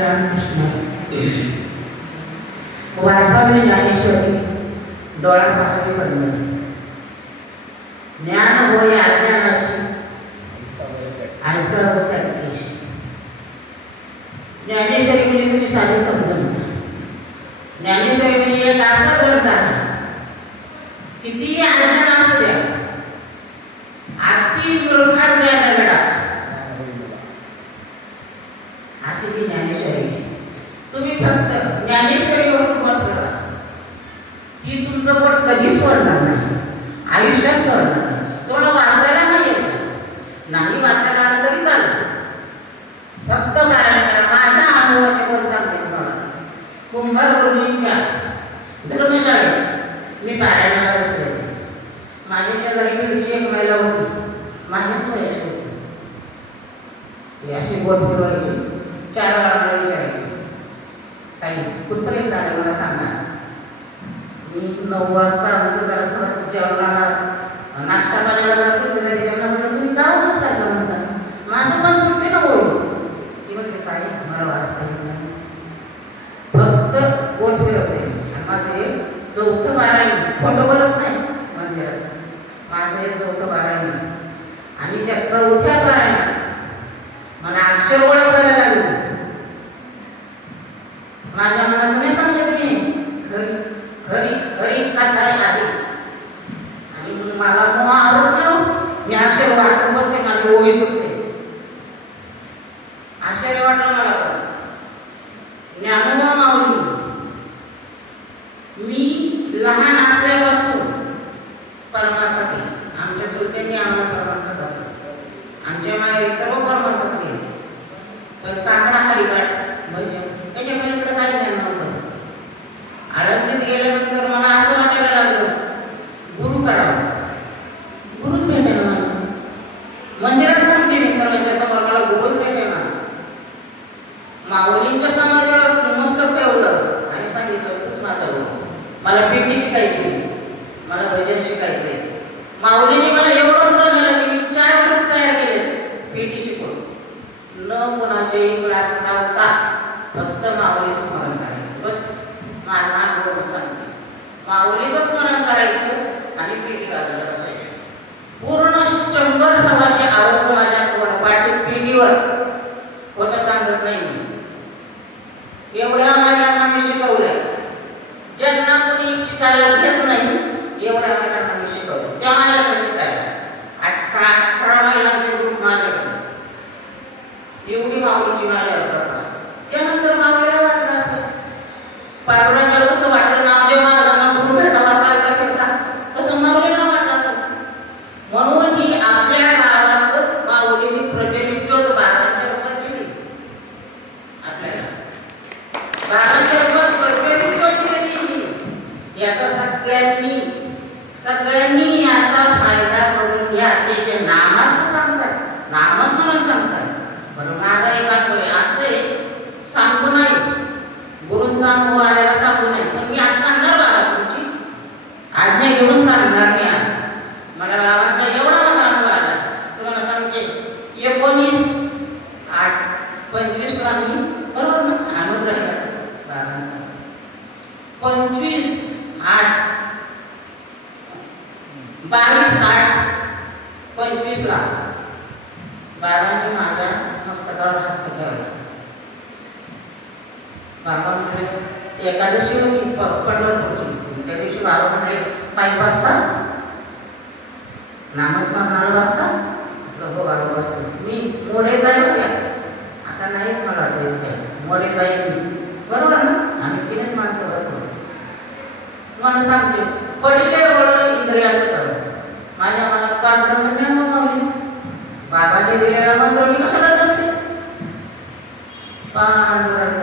रामकृष्ण वाचावे ज्ञानेश्वरी डोळा पहावे पंढरी ज्ञान होय अज्ञानाशी आयसा होत्या केशी. ज्ञानेश्वरी म्हणजे तुम्ही साधे समजू नका. ज्ञानेश्वरी म्हणजे एक असा ग्रंथ आहे कितीही अज्ञान असू द्या अति मूर्खात द्या दगडा अशी ही ज्ञानेश्वरी आहे. तुम्ही फक्त ज्ञानेश्वरीवरून बोट फिरवा ती तुमचं बोट कधीच सोडणार नाही, आयुष्यात सोडणार नाही. तुम्हाला वाचायला नाही येत नाही, वाचायला आलं तरी चालेल, फक्त पारायण करा. माझ्या अनुभवाची बोल सांगते तुम्हाला. कुंभार गुरुजींच्या धर्मशाळेत मी पारायणाला बसले होते. माझ्या शेजारी पिढीची एक महिला होती, माझ्याच वयाची होती. ती अशी बोट फिरवायची, 4 वेळा मला विचारायची, ताई कुठपर्यंत आले मला सांगा. मी 9 वाजता आमचं जरा थोडं जेवणाला नाश्ता पाण्याला जरा सुट्टी झाली. त्यांना म्हटलं तुम्ही का म्हणून सारखं म्हणता, माझं पण सुट्टी ना बोलू. ती म्हटली ताई मला वाचता येत नाही, फक्त बोट फिरवते. आणि माझं हे 4थं पारायण, खोटं बोलत नाही मंदिरात, माझं हे 4थं पारायण. आणि त्या 4थ्या पारायणात मला अक्षर ओळखायला लागली. माझ्या मनाचं नाही सांगत मी, खरी खरी खरी कथा आहे. आणि मला मोह आवडत नाही, मी अक्षर वाचत बसते, माझी ओळी सुटते. आश्चर्य वाटलं मला. पण ज्ञानोबा माऊली मी लहान असल्यापासून परमार्थात आहे. आमच्या चुलत्यांनी आम्हाला परमार्थात घातलं, आमच्या माहेरी सर्व परमार्थात गेले. पण काकडा हरिपाठ भजन त्याच्या पलीकडे काही ज्ञान नव्हतं. आळंदीत गेल्यानंतर मला असं वाटायला लागलं गुरु करावं, गुरुच भेटेल मला. मंदिरात सांगते मी सर्वांच्या समोर, मला गुरुच भेटेल ना. माऊलींच्या समाजावर मस्तक ठेवलं आणि सांगितलं तूच माझा गुरु. मला पेटी शिकायची, मला भजन शिकायचंय. माऊलींनी मला एवढं मोठं झालं की 4 ग्रुप तयार केले पेटी शिकून. न कोणाचे क्लास लावता फक्त माऊलीचं स्मरण करायचं, बस. माझा अनुभव सांगते, माऊलीचं स्मरण करायचं आणि पेटी वाजवायला बसायची. पूर्ण 100-125 आवडतं माझ्या पाठीत पेटीवर, खोटं सांगत नाही मी. एवढ्या महिलांना मी शिकवलंय, ज्यांना कोणी शिकायला घेत नाही एवढ्या महिलांना मी शिकवलं. त्या महिलांना शिकायला 18 महिलांचे ग्रुप माझ्याकडे. एवढी माऊलीची माझ्यावर प्रभाव. त्यानंतर माऊलीला वाटलं असं पांडुरंगाला कसं वाटलं नामदेव महाराजांना गुरु भेटावा चालता करता, तसं माऊलीला वाटलं असं. म्हणून ही आपल्या गावातच माऊलीने प्रचलित ज्योत 12च्या रूपात दिली. आपल्याला 12च्या रूपात प्रचलित ज्योत दिली. याचा सगळ्यांनी याचा फायदा करून घ्या. ते जे नामाचं सांगतात, नामस्मरण सांगतात, बरं माझा एक अनुभव असे सांगू नाही, गुरूंचा अनुभव आलेला सांगू नाही. पण मी आज सांगणार बाबा, तुमची आज्ञा घेऊन सांगणार मी. आज मला बाबांचा एवढा मोठा अनुभव आला, तुम्हाला सांगते. 19/8/25ला मी, बरोबर ना, अनुग्रह बाबांचा 22/8/25ला बाबांनी माझ्या मस्तकावर हस्त ठेवला. बाबा म्हटले एकादशी होती पंढरपूरची. त्या दिवशी बाबा म्हटले काही वाजता नामस्मरणाला वाजता. हो बाबा बसतो. मी मोरे जाई होत्या, आता नाहीच मला वाटतं त्या मोरे जाई मी, बरोबर ना. आम्ही 3च माणसं होतो. तुम्हाला सांगते पडिले वळलं इंद्रिय असतं. माझ्या मनात पांडुरंग ज्ञान माऊलीच, बाबांनी दिलेला मंत्र मी कशाला जमते. पांडुरंग